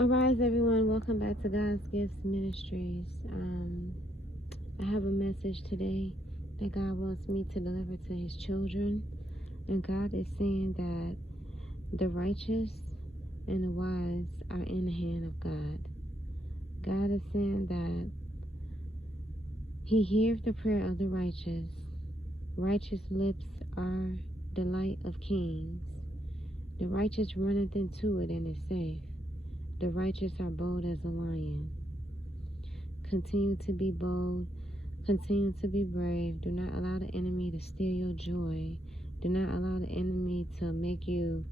Arise, everyone. Welcome back to God's Gifts Ministries. I have a message today that God wants me to deliver to His children. And God is saying that the righteous and the wise are in the hand of God. God is saying that He hears the prayer of the righteous. Righteous lips are the light of kings. The righteous runneth into it and is safe. The righteous are bold as a lion. Continue to be bold. Continue to be brave. Do not allow the enemy to steal your joy. Do not allow the enemy to make you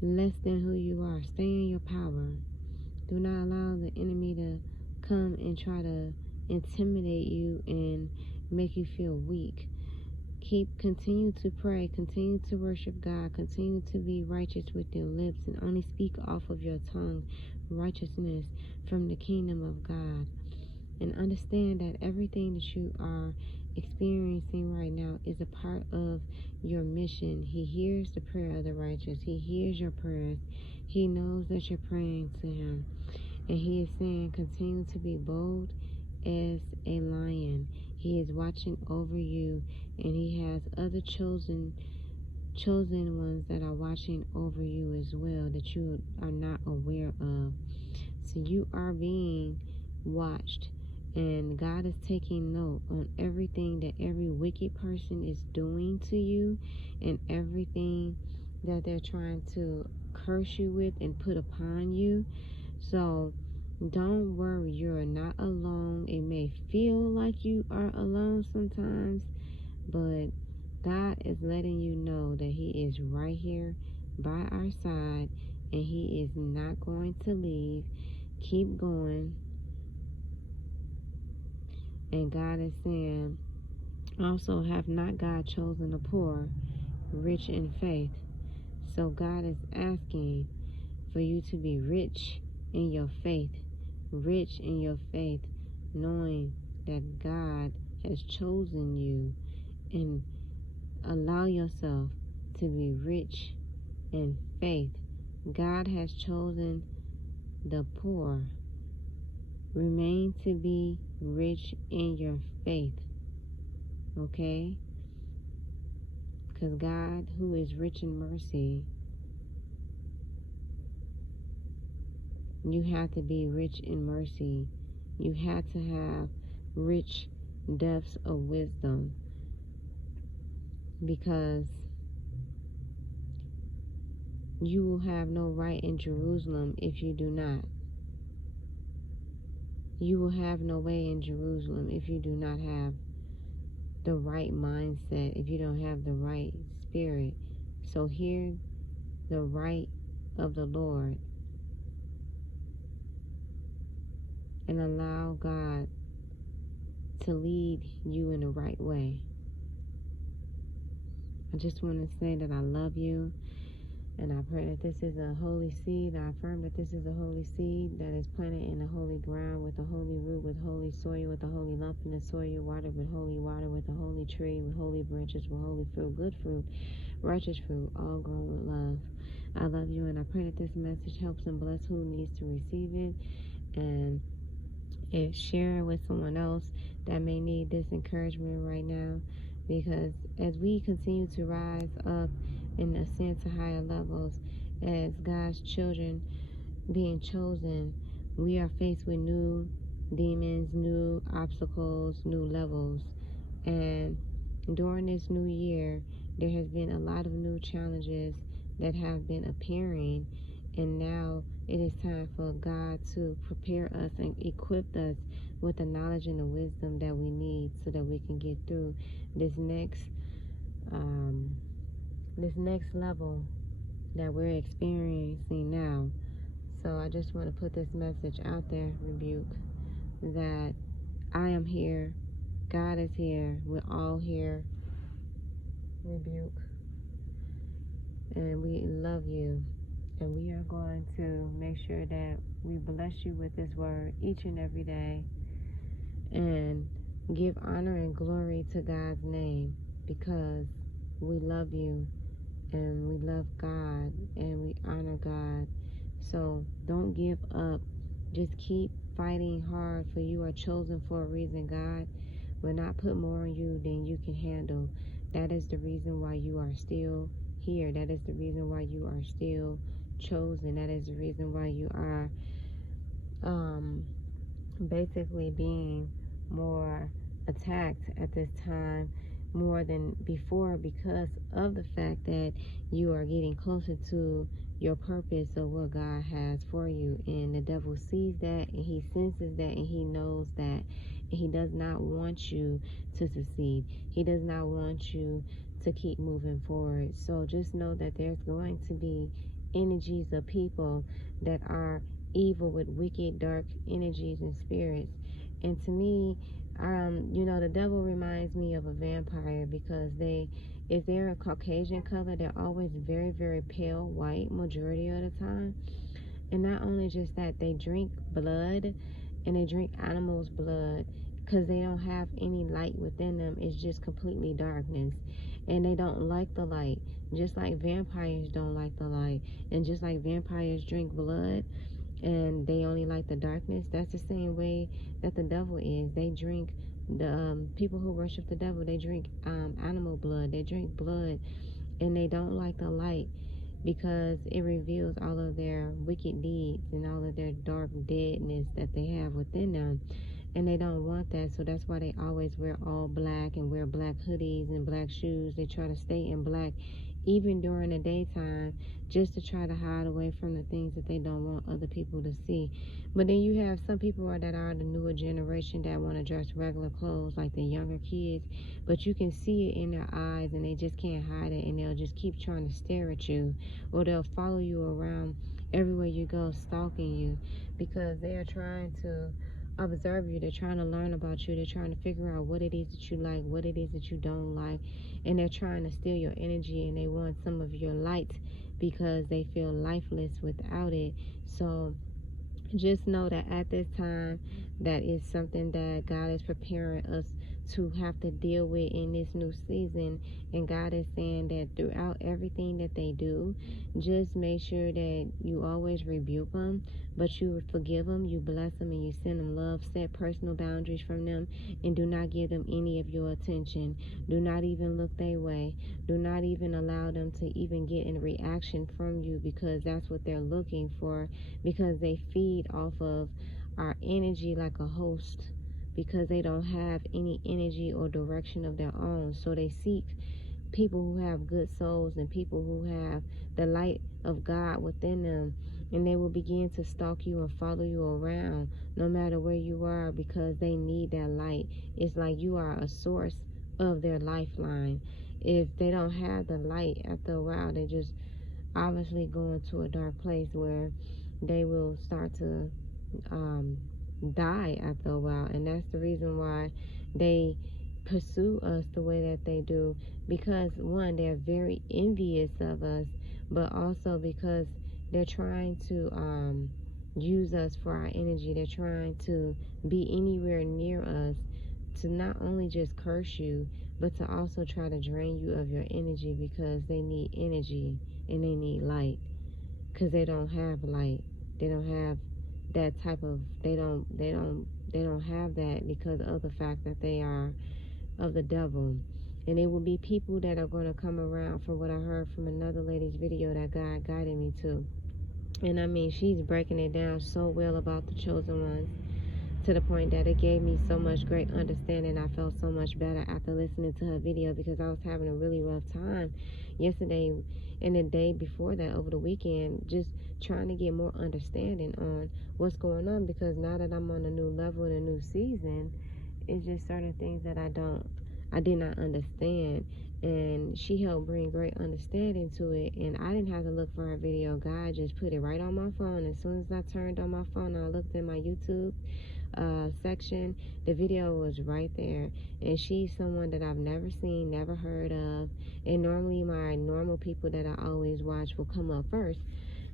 less than who you are. Stay in your power. Do not allow the enemy to come and try to intimidate you and make you feel weak. Continue to pray, continue to worship God, continue to be righteous with your lips, and only speak off of your tongue righteousness from the kingdom of God. And understand that everything that you are experiencing right now is a part of your mission. He hears the prayer of the righteous. He hears your prayers. He knows that you're praying to Him. And He is saying, continue to be bold as a lion. He is watching over you, and He has other chosen ones that are watching over you as well that you are not aware of. So you are being watched, and God is taking note on everything that every wicked person is doing to you and everything that they're trying to curse you with and put upon you. So don't worry, you're not alone. It may feel like you are alone sometimes, but God is letting you know that He is right here by our side, and He is not going to leave. Keep going. And God is saying, also, have not God chosen the poor, rich in faith? So God is asking for you to be rich in your faith, knowing that God has chosen you, and allow yourself to be rich in faith. God has chosen the poor. Remain to be rich in your faith, okay? Because God, who is rich in mercy, you have to be rich in mercy. You have to have rich depths of wisdom, because you will have no right in Jerusalem if you do not. You will have no way in Jerusalem if you do not have the right mindset, if you don't have the right spirit. So hear the right of the Lord and allow God to lead you in the right way. I just want to say that I love you, and I pray that this is a holy seed. I affirm that this is a holy seed that is planted in the holy ground with a holy root, with holy soil, with a holy lump in the soil, watered with holy water, with a holy tree, with holy branches, with holy fruit, good fruit, righteous fruit, all grown with love. I love you, and I pray that this message helps and bless who needs to receive it, and share it with someone else that may need this encouragement right now. Because as we continue to rise up and ascend to higher levels as God's children being chosen, we are faced with new demons, new obstacles, new levels. And during this new year, there has been a lot of new challenges that have been appearing, and now it is time for God to prepare us and equip us with the knowledge and the wisdom that we need so that we can get through this next level that we're experiencing now. So I just want to put this message out there, Rebuke, that I am here, God is here, we're all here, Rebuke, and we love you. And we are going to make sure that we bless you with this word each and every day, and give honor and glory to God's name, because we love you and we love God and we honor God. So don't give up. Just keep fighting hard, for you are chosen for a reason. God will not put more on you than you can handle. That is the reason why you are still here. That is the reason why you are still chosen. That is the reason why you are basically being more attacked at this time more than before, because of the fact that you are getting closer to your purpose of what God has for you. And the devil sees that, and he senses that, and he knows that, and he does not want you to succeed. He does not want you to keep moving forward. So just know that there's going to be energies of people that are evil, with wicked, dark energies and spirits. And to me, the devil reminds me of a vampire, because if they're a Caucasian color, they're always very, very pale white majority of the time. And not only just that, they drink blood, and they drink animals' blood, because they don't have any light within them. It's just completely darkness. And they don't like the light, just like vampires don't like the light. And just like vampires drink blood, and they only like the darkness, that's the same way that the devil is. They drink the people who worship the devil, they drink animal blood, they drink blood, and they don't like the light, because it reveals all of their wicked deeds and all of their dark deadness that they have within them. And they don't want that. So that's why they always wear all black and wear black hoodies and black shoes. They try to stay in black even during the daytime, just to try to hide away from the things that they don't want other people to see. But then you have some people that are the newer generation that want to dress regular clothes, like the younger kids, but you can see it in their eyes, and they just can't hide it, and they'll just keep trying to stare at you, or they'll follow you around everywhere you go, stalking you, because they are trying to observe you. They're trying to learn about you. They're trying to figure out what it is that you like, what it is that you don't like, and they're trying to steal your energy, and they want some of your light, because they feel lifeless without it. So just know that at this time, that is something that God is preparing us to have to deal with in this new season. And God is saying that throughout everything that they do, just make sure that you always rebuke them, but you forgive them, you bless them, and you send them love. Set personal boundaries from them, and do not give them any of your attention. Do not even look their way. Do not even allow them to even get a reaction from you, because that's what they're looking for, because they feed off of our energy like a host, because they don't have any energy or direction of their own. So they seek people who have good souls and people who have the light of God within them, and they will begin to stalk you and follow you around no matter where you are, because they need that light. It's like you are a source of their lifeline. If they don't have the light, after a while they just obviously go into a dark place where they will start to die after a while. And that's the reason why they pursue us the way that they do, because one, they're very envious of us, but also because they're trying to use us for our energy. They're trying to be anywhere near us to not only just curse you, but to also try to drain you of your energy, because they need energy and they need light, because they don't have light. They don't have that type of, they don't have that, because of the fact that they are of the devil. And it will be people that are going to come around, from what I heard from another lady's video that God guided me to. And I mean, she's breaking it down so well about the chosen ones, to the point that it gave me so much great understanding. I felt so much better after listening to her video, because I was having a really rough time yesterday and the day before that, over the weekend, just trying to get more understanding on what's going on, because now that I'm on a new level in a new season, it's just certain things that I did not understand, and she helped bring great understanding to it. And I didn't have to look for her video. God just put it right on my phone. As soon as I turned on my phone, I looked in my YouTube section, the video was right there. And she's someone that I've never seen, never heard of, and normally my normal people that I always watch will come up first,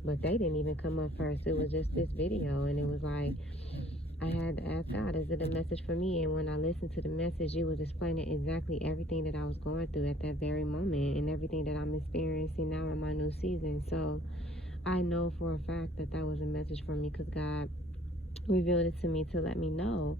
but they didn't even come up first. It was just this video, and it was like, I had to ask God, is it a message for me? And when I listened to the message, it was explaining exactly everything that I was going through at that very moment, and everything that I'm experiencing now in my new season. So I know for a fact that that was a message from me because God revealed it to me to let me know.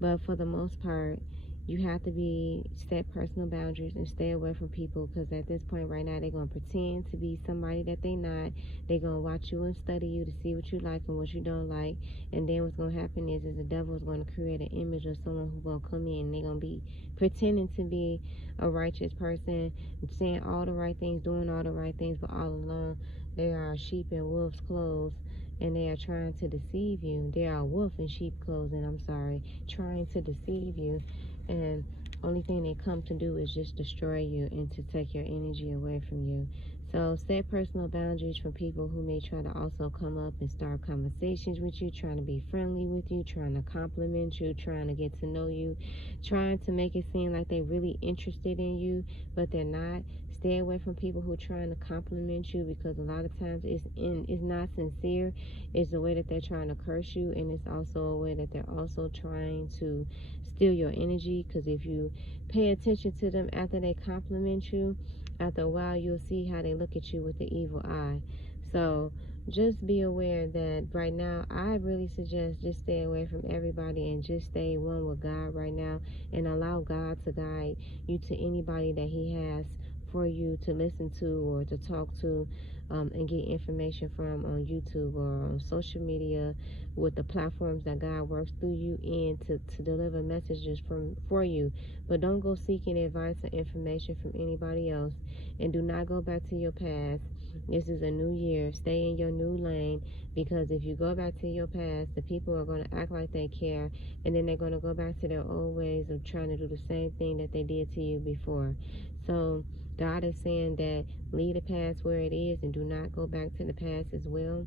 But for the most part, you have to set personal boundaries and stay away from people, because at this point right now they're going to pretend to be somebody that they not. They're going to watch you and study you to see what you like and what you don't like. And then what's going to happen is the devil is going to create an image of someone who's going to come in and they're going to be pretending to be a righteous person, saying all the right things, doing all the right things, but all along they are sheep in wolf's clothes, and they are trying to deceive you. They are a wolf in sheep clothing, I'm sorry, trying to deceive you. And only thing they come to do is just destroy you and to take your energy away from you. So set personal boundaries from people who may try to also come up and start conversations with you, trying to be friendly with you, trying to compliment you, trying to get to know you, trying to make it seem like they're really interested in you, but they're not. Stay away from people who are trying to compliment you, because a lot of times it's not sincere. It's the way that they're trying to curse you, and it's also a way that they're also trying to steal your energy. Because if you pay attention to them after they compliment you, after a while you'll see how they look at you with the evil eye. So just be aware that right now I really suggest just stay away from everybody and just stay one with God right now, and allow God to guide you to anybody that He has for you to listen to or to talk to, and get information from on YouTube or on social media, with the platforms that God works through you in to deliver messages for you. But don't go seeking advice or information from anybody else, and do not go back to your past. This is a new year. Stay in your new lane, because if you go back to your past, the people are going to act like they care, and then they're going to go back to their old ways of trying to do the same thing that they did to you before. So God is saying that leave the past where it is and do not go back to the past as well,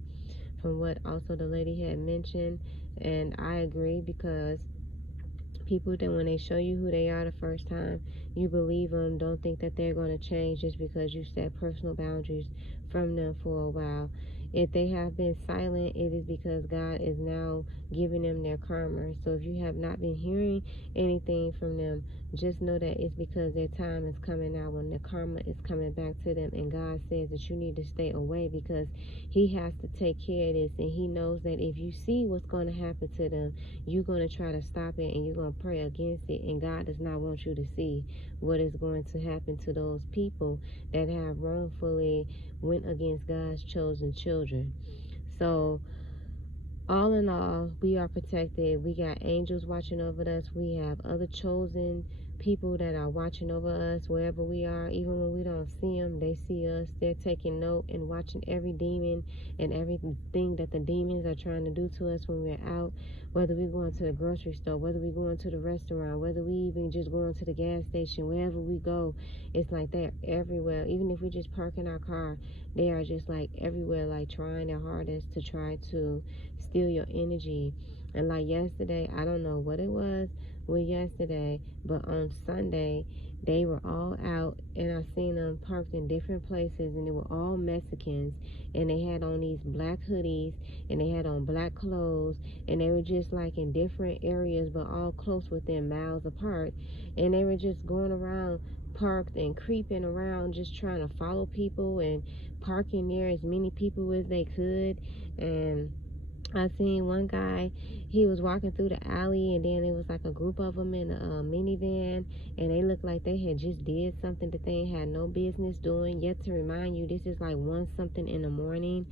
from what also the lady had mentioned. And I agree, because people that when they show you who they are the first time, you believe them. Don't think that they're going to change just because you set personal boundaries from them for a while. If they have been silent, it is because God is now giving them their karma. So if you have not been hearing anything from them, just know that it's because their time is coming now, when the karma is coming back to them. And God says that you need to stay away, because He has to take care of this. And He knows that if you see what's going to happen to them, you're going to try to stop it and you're going to pray against it. And God does not want you to see what is going to happen to those people that have wrongfully went against God's chosen children. So all in all, we are protected. We got angels watching over us. We have other chosen people that are watching over us wherever we are. Even when we don't see them, they see us. They're taking note and watching every demon and everything that the demons are trying to do to us when we're out, whether we're going to the grocery store, whether we're going to the restaurant, whether we even just going to the gas station. Wherever we go, it's like they're everywhere. Even if we just park in our car, they are just like everywhere, like trying their hardest to try to steal your energy. And like yesterday, I don't know what it was with yesterday, but on Sunday they were all out, and I seen them parked in different places, and they were all Mexicans, and they had on these black hoodies, and they had on black clothes, and they were just like in different areas but all close within miles apart, and they were just going around parked and creeping around, just trying to follow people and parking near as many people as they could. And I seen one guy, he was walking through the alley, and then it was like a group of them in a minivan, and they looked like they had just did something that they had no business doing. Yet to remind you, this is like 1 something in the morning.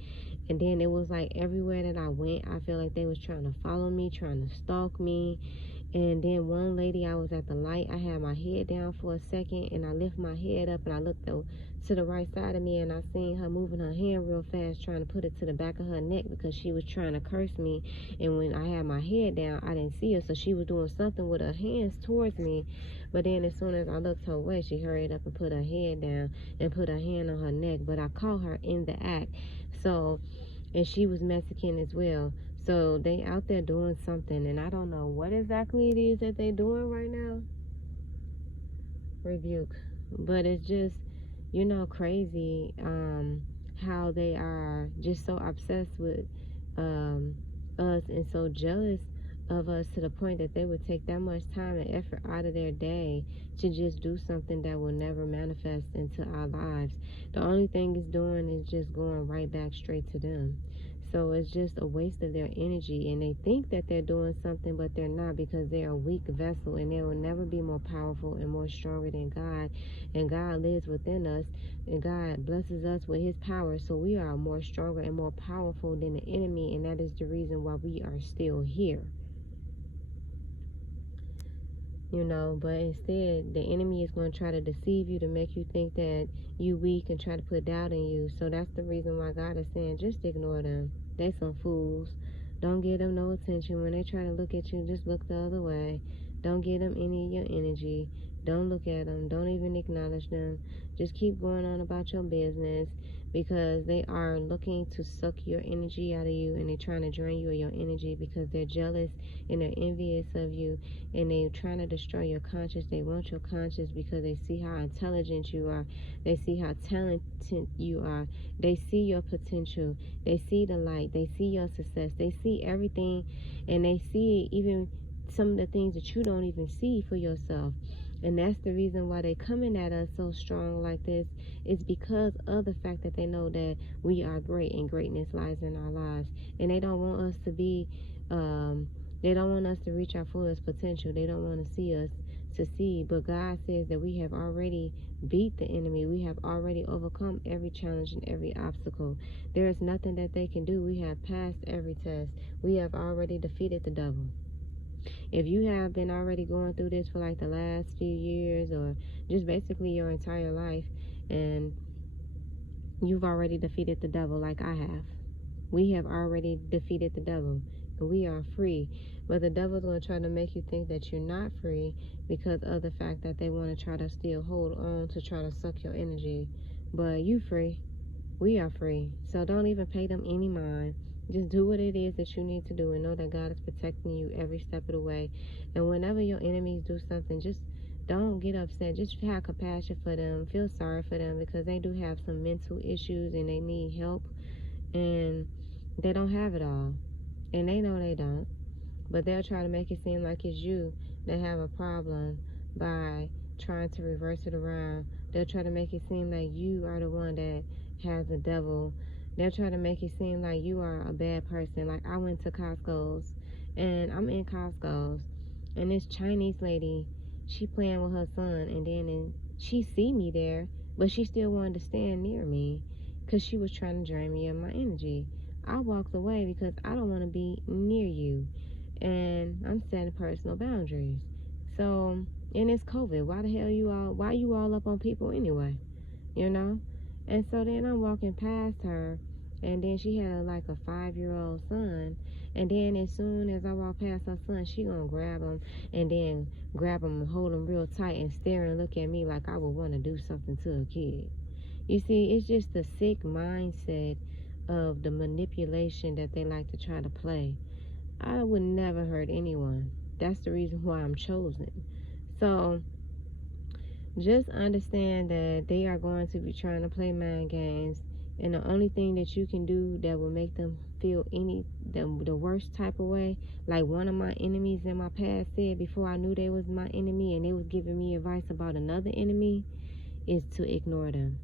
And then it was like everywhere that I went, I feel like they was trying to follow me, trying to stalk me. And then one lady, I was at the light, I had my head down for a second, and I lift my head up, and I looked to the right side of me, and I seen her moving her hand real fast, trying to put it to the back of her neck, because she was trying to curse me. And when I had my head down, I didn't see her, so she was doing something with her hands towards me. But then as soon as I looked her way, she hurried up and put her head down and put her hand on her neck. But I caught her in the act. So, and she was Mexican as well. So they out there doing something, and I don't know what exactly it is that they doing right now. Rebuke. But it's just, crazy how they are just so obsessed with us and so jealous of us to the point that they would take that much time and effort out of their day to just do something that will never manifest into our lives. The only thing it's doing is just going right back straight to them. So it's just a waste of their energy, and they think that they're doing something, but they're not, because they're a weak vessel, and they will never be more powerful and more stronger than God. And God lives within us, and God blesses us with his power, so we are more stronger and more powerful than the enemy, and that is the reason why we are still here. But instead the enemy is going to try to deceive you to make you think that you weak and try to put doubt in you. So that's the reason why God is saying just ignore them. They some fools. Don't give them no attention. When they try to look at you, just look the other way. Don't give them any of your energy. Don't look at them. Don't even acknowledge them. Just keep going on about your business, because they are looking to suck your energy out of you, and they're trying to drain you of your energy because they're jealous and they're envious of you, and they're trying to destroy your conscience. They want your conscience because they see how intelligent you are. They see how talented you are. They see your potential. They see the light. They see your success. They see everything, and they see even some of the things that you don't even see for yourself. And that's the reason why they're coming at us so strong like this, is because of the fact that they know that we are great and greatness lies in our lives. And they don't want us to be, they don't want us to reach our fullest potential. They don't want to see us succeed. But God says that we have already beat the enemy. We have already overcome every challenge and every obstacle. There is nothing that they can do. We have passed every test. We have already defeated the devil. If you have been already going through this for like the last few years, or just basically your entire life, and you've already defeated the devil like I have. We have already defeated the devil, and we are free. But the devil's going to try to make you think that you're not free because of the fact that they want to try to still hold on to try to suck your energy. But you free. We are free. So don't even pay them any mind. Just do what it is that you need to do, and know that God is protecting you every step of the way. And whenever your enemies do something, just don't get upset. Just have compassion for them. Feel sorry for them, because they do have some mental issues and they need help. And they don't have it all. And they know they don't. But they'll try to make it seem like it's you that have a problem by trying to reverse it around. They'll try to make it seem like you are the one that has the devil. They'll try to make it seem like you are a bad person. Like, I went to Costco's, and I'm in Costco's, and this Chinese lady, she playing with her son, and then she see me there, but she still wanted to stand near me because she was trying to drain me of my energy. I walked away because I don't want to be near you, and I'm setting personal boundaries. So, and it's COVID. Why the hell why you all up on people anyway? And so then I'm walking past her, and then she had like a 5-year-old son, and then as soon as I walk past her son, she gonna grab him, and then grab him and hold him real tight and stare and look at me like I would want to do something to a kid. You see, it's just the sick mindset of the manipulation that they like to try to play. I would never hurt anyone. That's the reason why I'm chosen. So just understand that they are going to be trying to play mind games, and the only thing that you can do that will make them feel the worst type of way, like one of my enemies in my past said before I knew they was my enemy and they was giving me advice about another enemy, is to ignore them.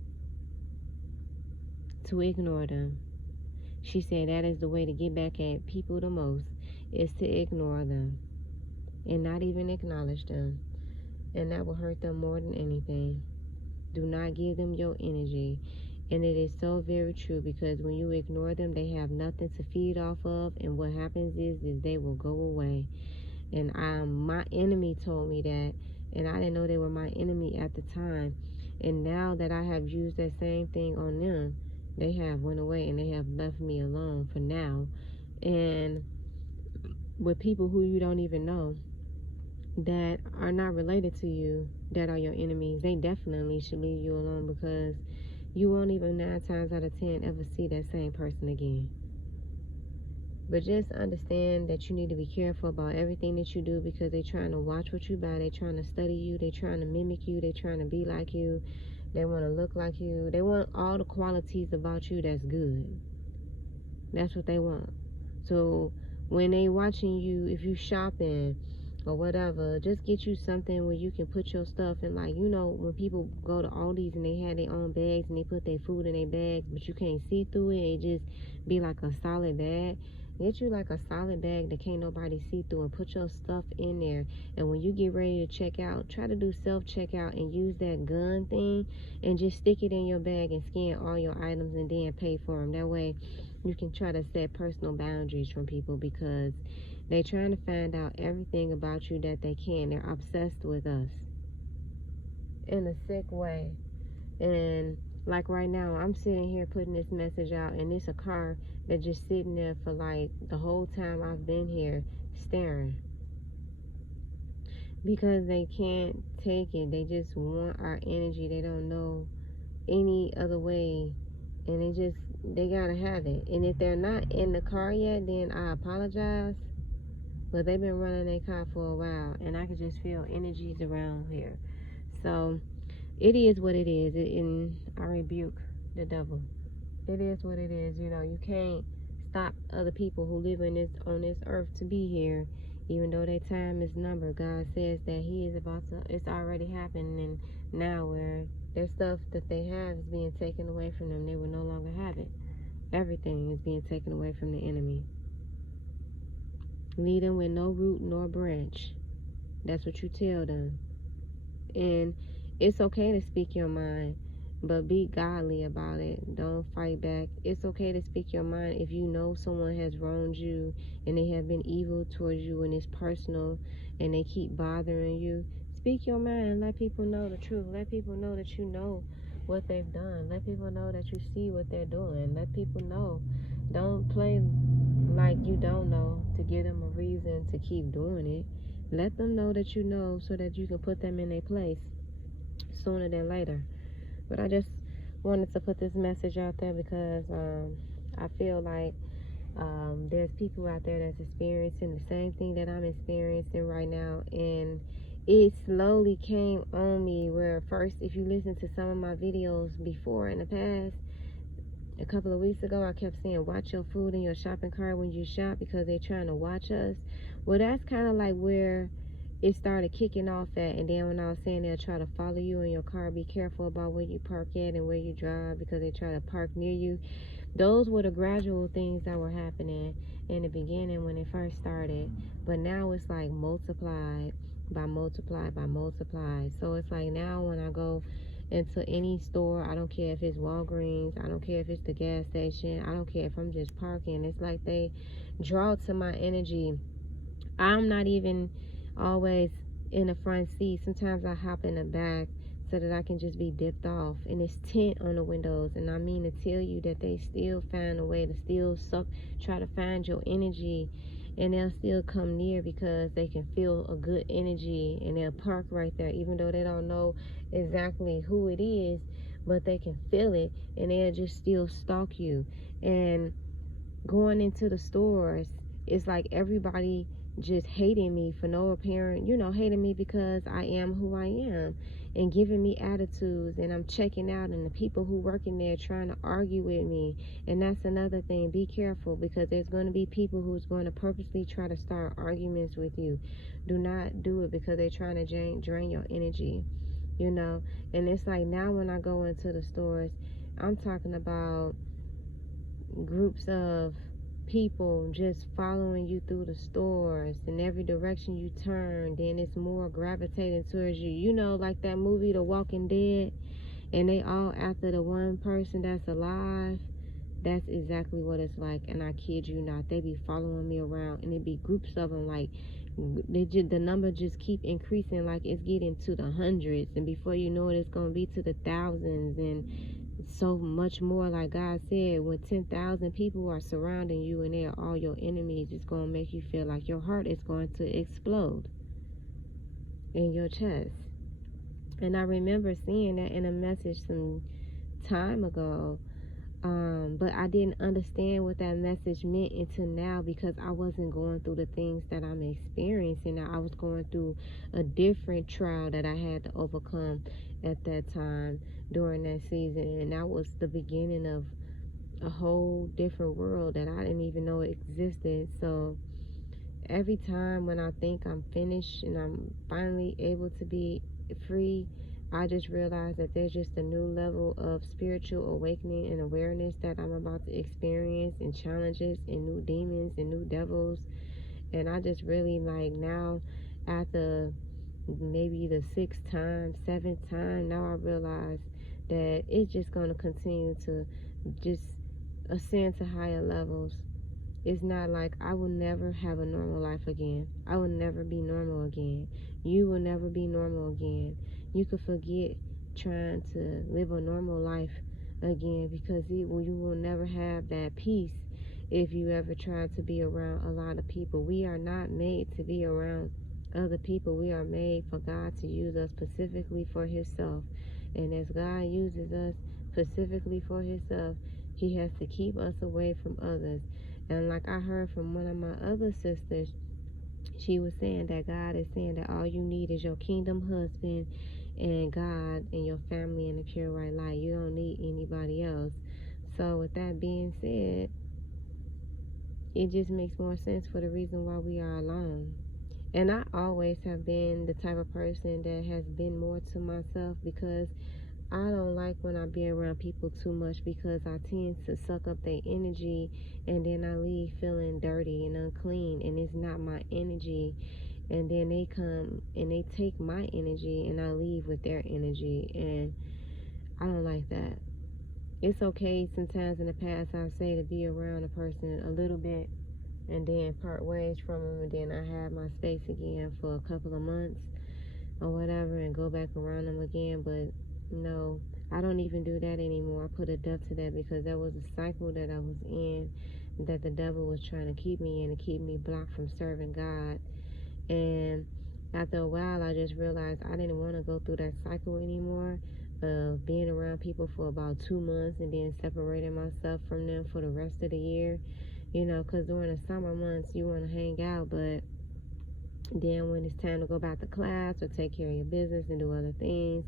To ignore them. She said that is the way to get back at people the most, is to ignore them and not even acknowledge them. And that will hurt them more than anything. Do not give them your energy. And it is so very true, because when you ignore them, they have nothing to feed off of, and what happens is they will go away. And my enemy told me that, and I didn't know they were my enemy at the time. And now that I have used that same thing on them, they have went away and they have left me alone for now. And with people who you don't even know, that are not related to you, that are your enemies, they definitely should leave you alone, because you won't even 9 times out of 10 ever see that same person again. But just understand that you need to be careful about everything that you do, because they're trying to watch what you buy. They're trying to study you. They're trying to mimic you. They're trying to be like you. They want to look like you. They want all the qualities about you that's good. That's what they want. So when they watching you, if you shopping or whatever, just get you something where you can put your stuff in. Like, you know, when people go to Aldi's and they have their own bags and they put their food in their bags, but you can't see through it, it just be like a solid bag. Get you like a solid bag that can't nobody see through, and put your stuff in there. And when you get ready to check out, try to do self-checkout and use that gun thing and just stick it in your bag and scan all your items and then pay for them. That way you can try to set personal boundaries from people, because they're trying to find out everything about you that they can. They're obsessed with us in a sick way. And like right now, I'm sitting here putting this message out, and it's a car that's just sitting there for like the whole time I've been here staring, because they can't take it. They just want our energy. They don't know any other way, and they gotta have it. And if they're not in the car yet, then I apologize, but they've been running their car for a while, and I can just feel energies around here. So it is what it is, and I rebuke the devil. It is what it is. You know, you can't stop other people who live on this earth to be here, even though their time is numbered. God says that He is about to. It's already happening now, where their stuff that they have is being taken away from them. They will no longer have it. Everything is being taken away from the enemy. Lead them with no root nor branch. That's what you tell them. And it's okay to speak your mind, but be godly about it. Don't fight back. It's okay to speak your mind if you know someone has wronged you and they have been evil towards you and it's personal and they keep bothering you. Speak your mind and let people know the truth. Let people know that you know what they've done. Let people know that you see what they're doing. Let people know. Don't play like you don't know to give them a reason to keep doing it. Let them know that you know, so that you can put them in their place sooner than later. But I just wanted to put this message out there, because I feel like there's people out there that's experiencing the same thing that I'm experiencing right now, and it slowly came on me, where first, if you listen to some of my videos before in the past, a couple of weeks ago, I kept saying, watch your food in your shopping cart when you shop, because they're trying to watch us. Well, that's kind of like where it started kicking off at. And then when I was saying they'll try to follow you in your car, be careful about where you park at and where you drive, because they try to park near you. Those were the gradual things that were happening in the beginning when it first started. But now it's like multiplied by multiplied by multiplied. So it's like now when I go into any store, I don't care if it's Walgreens, I don't care if it's the gas station, I don't care if I'm just parking, it's like they draw to my energy. I'm not even always in the front seat. Sometimes I hop in the back so that I can just be dipped off, and it's tint on the windows. And I mean to tell you that they still find a way to still try to find your energy, and they'll still come near because they can feel a good energy, and they'll park right there even though they don't know exactly who it is, but they can feel it, and they'll just still stalk you. And going into the stores, it's like everybody just hating me for no apparent, hating me because I am who I am, and giving me attitudes, and I'm checking out, and the people who work in there trying to argue with me. And that's another thing. Be careful, because there's going to be people who's going to purposely try to start arguments with you. Do not do it, because they're trying to drain your energy, And it's like now when I go into the stores, I'm talking about groups of people just following you through the stores, in every direction you turn. Then it's more gravitating towards you, like that movie The Walking Dead, and they all after the one person that's alive. That's exactly what it's like. And I kid you not, they be following me around, and it be groups of them. Like the number just keep increasing, like it's getting to the hundreds, and before you know it, it's gonna be to the thousands, and so much more. Like God said, when 10,000 people are surrounding you and they are all your enemies, it's going to make you feel like your heart is going to explode in your chest. And I remember seeing that in a message some time ago, but I didn't understand what that message meant until now, because I wasn't going through the things that I'm experiencing now. I was going through a different trial that I had to overcome at that time during that season, and that was the beginning of a whole different world that I didn't even know existed. So every time when I think I'm finished and I'm finally able to be free, I just realize that there's just a new level of spiritual awakening and awareness that I'm about to experience, and challenges and new demons and new devils. And I just really like now, after maybe the sixth time, seventh time, now I realize that it's just going to continue to just ascend to higher levels. It's not like I will never have a normal life again. I will never be normal again. You will never be normal again. You could forget trying to live a normal life again, because you will never have that peace if you ever try to be around a lot of people. We are not made to be around other people. We are made for God to use us specifically for Himself. And as God uses us specifically for Himself, He has to keep us away from others. And like I heard from one of my other sisters, she was saying that God is saying that all you need is your kingdom husband and God and your family and the pure white light. You don't need anybody else. So with that being said, it just makes more sense for the reason why we are alone. And I always have been the type of person that has been more to myself, because I don't like when I be around people too much, because I tend to suck up their energy, and then I leave feeling dirty and unclean, and it's not my energy. And then they come and they take my energy, and I leave with their energy, and I don't like that. It's okay sometimes in the past, I say, to be around a person a little bit and then part ways from them, and then I have my space again for a couple of months or whatever, and go back around them again. But no, I don't even do that anymore. I put a death to that, because that was a cycle that I was in, that the devil was trying to keep me in, to keep me blocked from serving God. And after a while, I just realized I didn't want to go through that cycle anymore of being around people for about 2 months and then separating myself from them for the rest of the year. Because during the summer months, you want to hang out, but then when it's time to go back to class or take care of your business and do other things,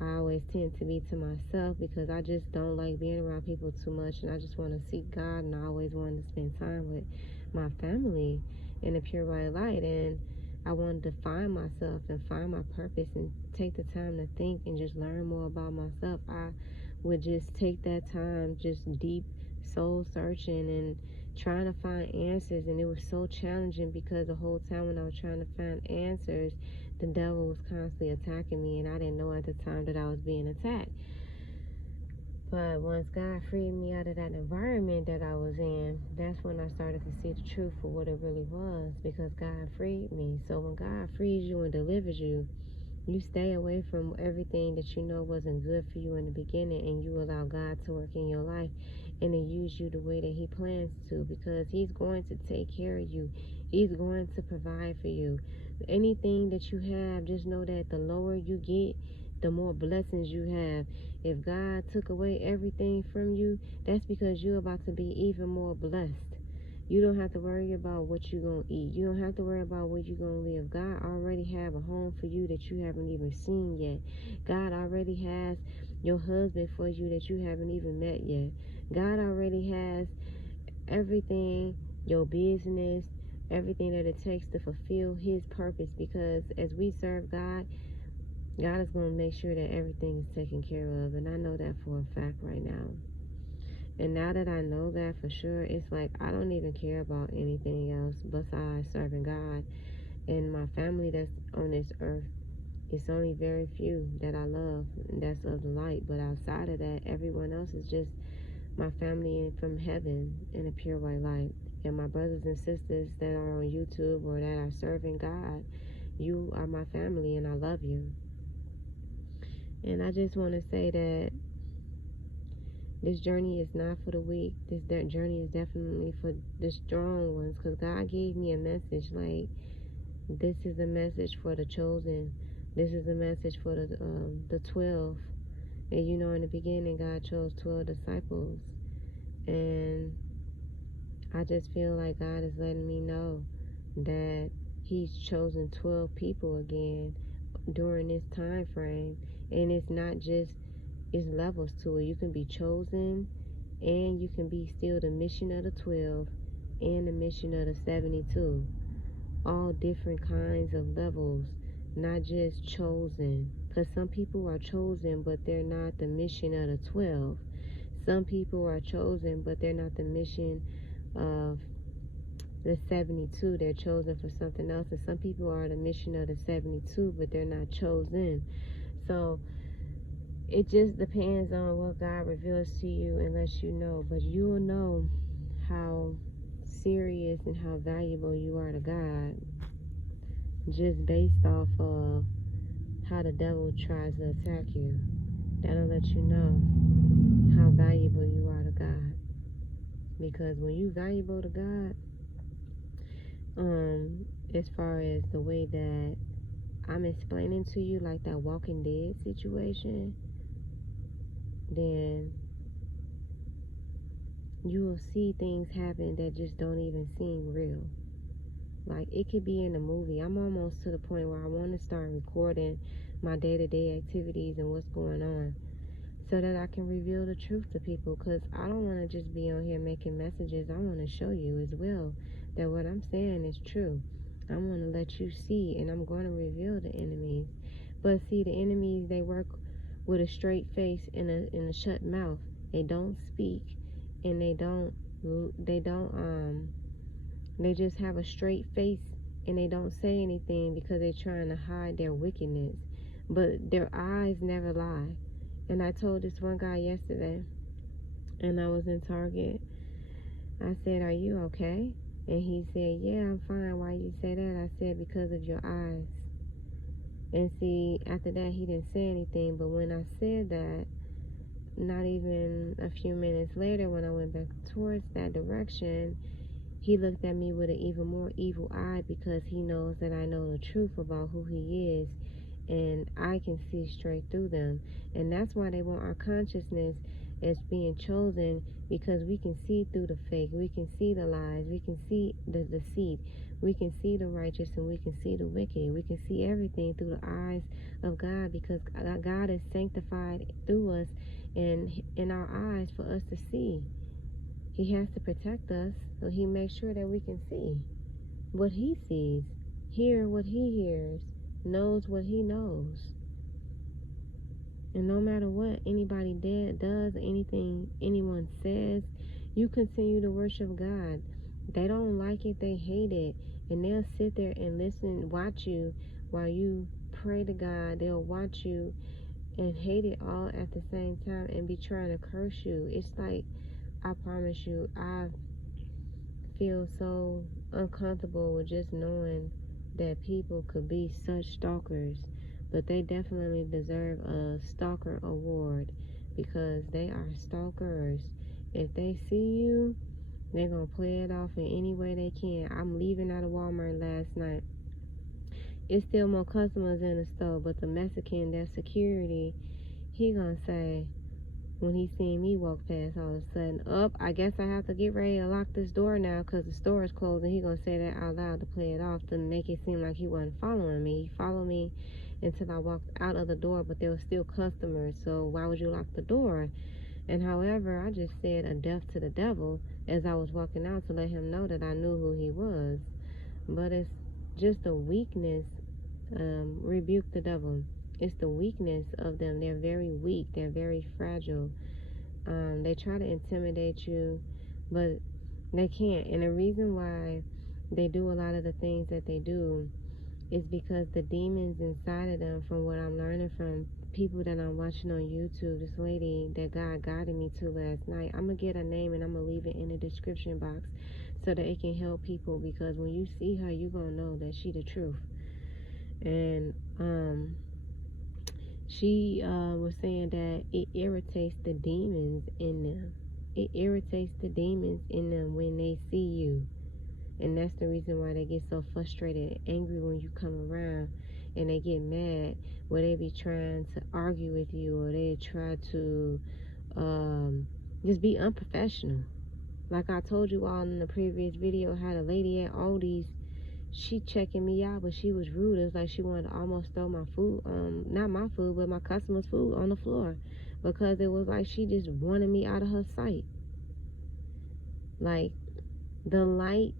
I always tend to be to myself, because I just don't like being around people too much, and I just want to seek God, and I always wanted to spend time with my family in the pure white light. And I wanted to find myself and find my purpose and take the time to think and just learn more about myself. I would just take that time, just deep soul searching and trying to find answers. And it was so challenging, because the whole time when I was trying to find answers, the devil was constantly attacking me, and I didn't know at the time that I was being attacked. But once God freed me out of that environment that I was in, that's when I started to see the truth for what it really was, because God freed me. So when God frees you and delivers you, you stay away from everything that you know wasn't good for you in the beginning, and you allow God to work in your life and to use you the way that He plans to, because He's going to take care of you. He's going to provide for you. Anything that you have, just know that the lower you get, the more blessings you have. If God took away everything from you, that's because you're about to be even more blessed. You don't have to worry about what you're going to eat. You don't have to worry about where you're going to live. God already have a home for you that you haven't even seen yet. God already has your husband for you that you haven't even met yet. God already has everything, your business, everything that it takes to fulfill His purpose, because as we serve God, God is going to make sure that everything is taken care of. And I know that for a fact right now. And now that I know that for sure, it's like I don't even care about anything else besides serving God and my family that's on this earth. It's only very few that I love, and that's of the light. But outside of that, everyone else is just my family from heaven in a pure white light. And my brothers and sisters that are on YouTube or that are serving God, you are my family, and I love you. And I just want to say that this journey is not for the weak. This journey is definitely for the strong ones, because God gave me a message like, this is a message for the chosen. This is a message for the 12. And in the beginning, God chose 12 disciples. And I just feel like God is letting me know that He's chosen 12 people again during this time frame. And it's not just, it's levels to it. You can be chosen, and you can be still the mission of the 12 and the mission of the 72. all different kinds of levels, not just chosen. Because some people are chosen, but they're not the mission of the 12. Some people are chosen, but they're not the mission of the 72. They're chosen for something else. And some people are the mission of the 72, but they're not chosen. So it just depends on what God reveals to you and lets you know. But you will know how serious and how valuable you are to God just based off of how the devil tries to attack you. That'll let you know how valuable you are to God. Because when you valuable to God, as far as the way that I'm explaining to you, like that Walking Dead situation, then you will see things happen that just don't even seem real. Like, it could be in a movie. I'm almost to the point where I want to start recording my day-to-day activities and what's going on, so that I can reveal the truth to people. Because I don't want to just be on here making messages. I want to show you as well that what I'm saying is true. I want to let you see, and I'm going to reveal the enemies. But see, the enemies, they work with a straight face and a shut mouth. They don't speak, and they just have a straight face, and they don't say anything because they're trying to hide their wickedness. But their eyes never lie. And I told this one guy yesterday, and I was in Target. I said, "Are you okay?" And he said, "Yeah, I'm fine." "Why you say that?" I said, "Because of your eyes." And see, after that, he didn't say anything. But when I said that, not even a few minutes later, when I went back towards that direction, he looked at me with an even more evil eye, because he knows that I know the truth about who he is, and I can see straight through them. And that's why they want our consciousness as being chosen, because we can see through the fake, we can see the lies, we can see the deceit, we can see the righteous, and we can see the wicked. We can see everything through the eyes of God, because God is sanctified through us and in our eyes for us to see. He has to protect us, so he makes sure that we can see what he sees, hear what he hears, knows what he knows. And no matter what anybody does, anything anyone says, you continue to worship God. They don't like it, they hate it, and they'll sit there and listen, watch you while you pray to God. They'll watch you and hate it all at the same time and be trying to curse you. It's like, I promise you, I feel so uncomfortable with just knowing that people could be such stalkers. But they definitely deserve a stalker award, because they are stalkers. If they see you, they're going to play it off in any way they can. I'm leaving out of Walmart last night. It's still more customers in the store, but the Mexican, their security, he going to say, when he seen me walk past, all of a sudden, I guess I have to get ready to lock this door now because the store is closed. And he gonna say that out loud to play it off, to make it seem like he wasn't following me. He followed me until I walked out of the door, but there were still customers, so why would you lock the door? And however, I just said a death to the devil as I was walking out, to let him know that I knew who he was. But it's just a weakness. Rebuke the devil. It's the weakness of them. They're very weak. They're very fragile. They try to intimidate you, but they can't. And the reason why they do a lot of the things that they do is because the demons inside of them, from what I'm learning from people that I'm watching on YouTube, this lady that God guided me to last night, I'm going to get her name and I'm going to leave it in the description box so that it can help people, because when you see her, you're going to know that she the truth. And she was saying that it irritates the demons in them. It irritates the demons in them when they see you. And that's the reason why they get so frustrated and angry when you come around, and they get mad, where they be trying to argue with you, or they try to just be unprofessional. Like I told you all in the previous video, how the lady at Aldi's, she checking me out, but she was rude. It was like she wanted to almost throw my food, not my food, but my customer's food on the floor, because it was like she just wanted me out of her sight. Like, the light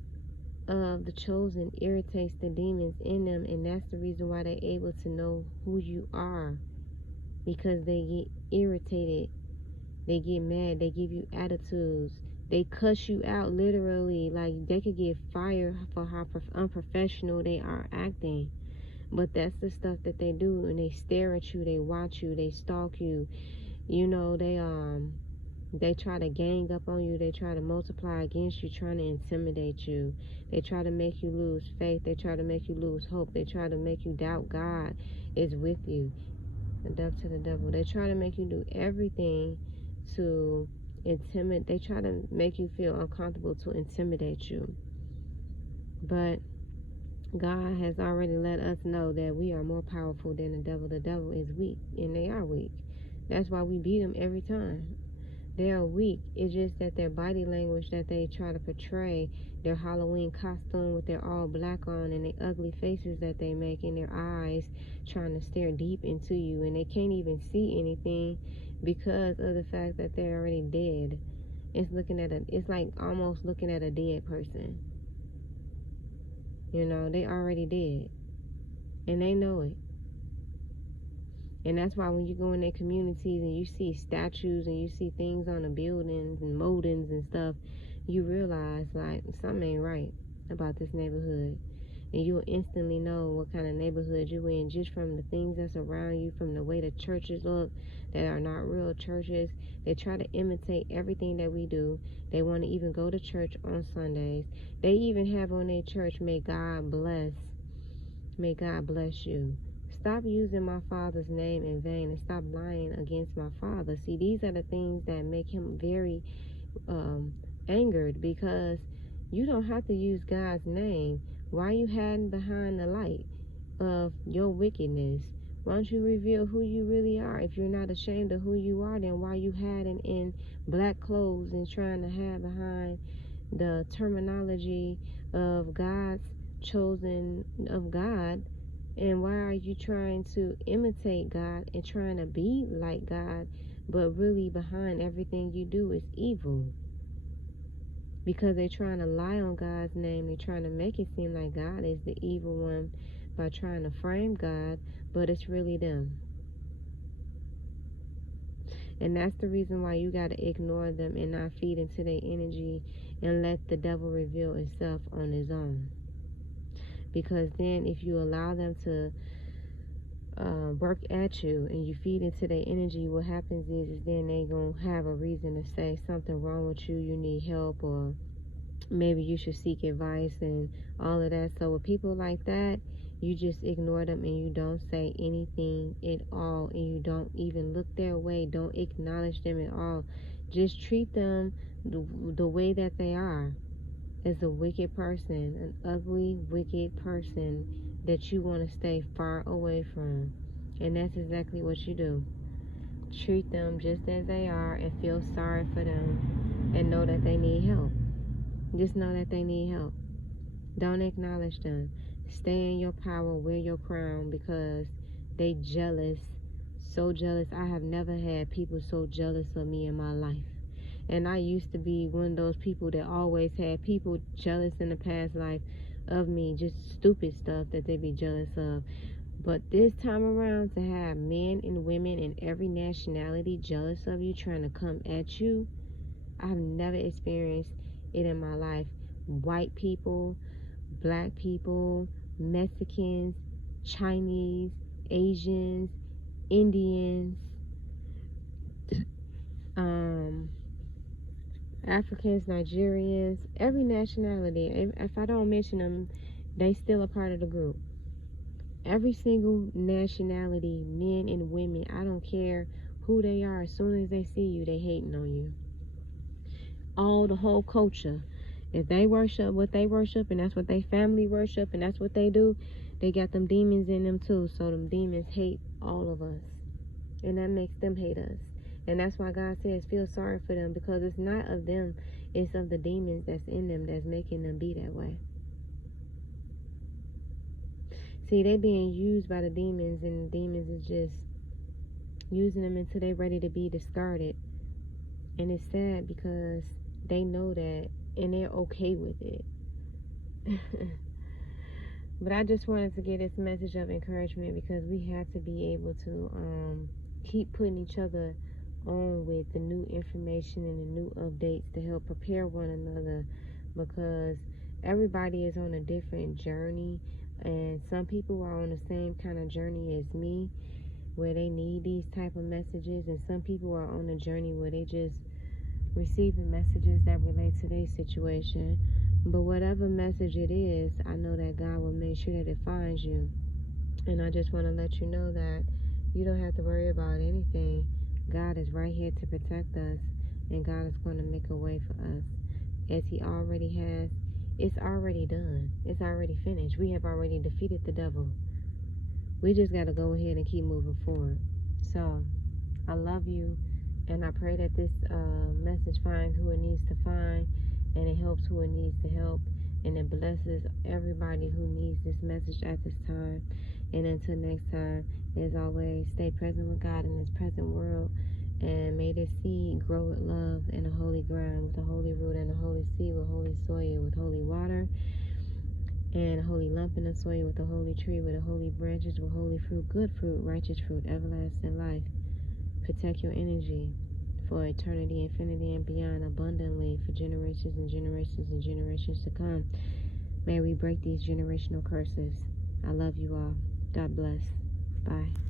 of the chosen irritates the demons in them, and that's the reason why they're able to know who you are, because they get irritated, they get mad, they give you attitudes, they cuss you out literally. Like, they could get fired for how unprofessional they are acting. But that's the stuff that they do, and they stare at you, they watch you, they stalk you. You know, they try to gang up on you, they try to multiply against you, trying to intimidate you. They try to make you lose faith, they try to make you lose hope, they try to make you doubt God is with you. The death to the devil. They try to make you do everything to intimidate. They try to make you feel uncomfortable to intimidate you. But God has already let us know that we are more powerful than the devil. The devil is weak, and they are weak. That's why we beat them every time. They are weak. It's just that their body language that they try to portray, their Halloween costume with their all black on, and the ugly faces that they make, and their eyes trying to stare deep into you, and they can't even see anything because of the fact that they're already dead. It's like almost looking at a dead person. You know, they already dead, and they know it. And that's why when you go in their communities and you see statues and you see things on the buildings and moldings and stuff, you realize, like, something ain't right about this neighborhood. And you will instantly know what kind of neighborhood you're in just from the things that's around you, from the way the churches look that are not real churches. They try to imitate everything that we do. They want to even go to church on Sundays. They even have on their church, may God bless you. Stop using my Father's name in vain, and stop lying against my Father. See, these are the things that make him very angered, because you don't have to use God's name. Why are you hiding behind the light of your wickedness? Why don't you reveal who you really are? If you're not ashamed of who you are, then why are you hiding in black clothes and trying to hide behind the terminology of God's chosen of God? And why are you trying to imitate God and trying to be like God, but really behind everything you do is evil? Because they're trying to lie on God's name. They're trying to make it seem like God is the evil one by trying to frame God, but it's really them. And that's the reason why you got to ignore them and not feed into their energy and let the devil reveal itself on his own. Because then if you allow them to work at you and you feed into their energy, what happens is then they gonna have a reason to say something wrong with you, you need help, or maybe you should seek advice and all of that. So with people like that, you just ignore them and you don't say anything at all, and you don't even look their way, don't acknowledge them at all. Just treat them the way that they are, as a wicked person, an ugly, wicked person that you want to stay far away from. And that's exactly what you do. Treat them just as they are and feel sorry for them and know that they need help. Just know that they need help. Don't acknowledge them. Stay in your power, wear your crown, because they jealous, so jealous. I have never had people so jealous of me in my life. And I used to be one of those people that always had people jealous in the past life of me, just stupid stuff that they be jealous of. But this time around, to have men and women in every nationality jealous of you, trying to come at you, I've never experienced it in my life. White people, black people, Mexicans, Chinese, Asians, Indians, Africans, Nigerians, every nationality. If I don't mention them, they still a part of the group. Every single nationality, men and women, I don't care who they are, as soon as they see you, they hating on you. The whole culture. If they worship what they worship, and that's what they family worship, and that's what they do, they got them demons in them too. So them demons hate all of us, and that makes them hate us. And that's why God says feel sorry for them, because it's not of them, it's of the demons that's in them that's making them be that way. See, they being used by the demons, and the demons is just using them until they're ready to be discarded. And it's sad because they know that, and they're okay with it. But I just wanted to get this message of encouragement because we have to be able to keep putting each other on with the new information and the new updates to help prepare one another, because everybody is on a different journey, and some people are on the same kind of journey as me where they need these type of messages, and some people are on a journey where they just receiving messages that relate to their situation. But whatever message it is, I know that God will make sure that it finds you. And I just want to let you know that you don't have to worry about anything. God is right here to protect us, and God is going to make a way for us as He already has. It's already done. It's already finished. We have already defeated the devil. We just got to go ahead and keep moving forward. So, I love you, and I pray that this message finds who it needs to find, and it helps who it needs to help, and it blesses everybody who needs this message at this time. And until next time, as always, stay present with God in this present world, and may this seed grow with love in a holy ground, with a holy root and a holy seed, with holy soil, with holy water, and a holy lump in the soil, with a holy tree, with a holy branches, with holy fruit, good fruit, righteous fruit, everlasting life. Protect your energy for eternity, infinity, and beyond, abundantly, for generations and generations and generations to come. May we break these generational curses. I love you all. God bless. Bye.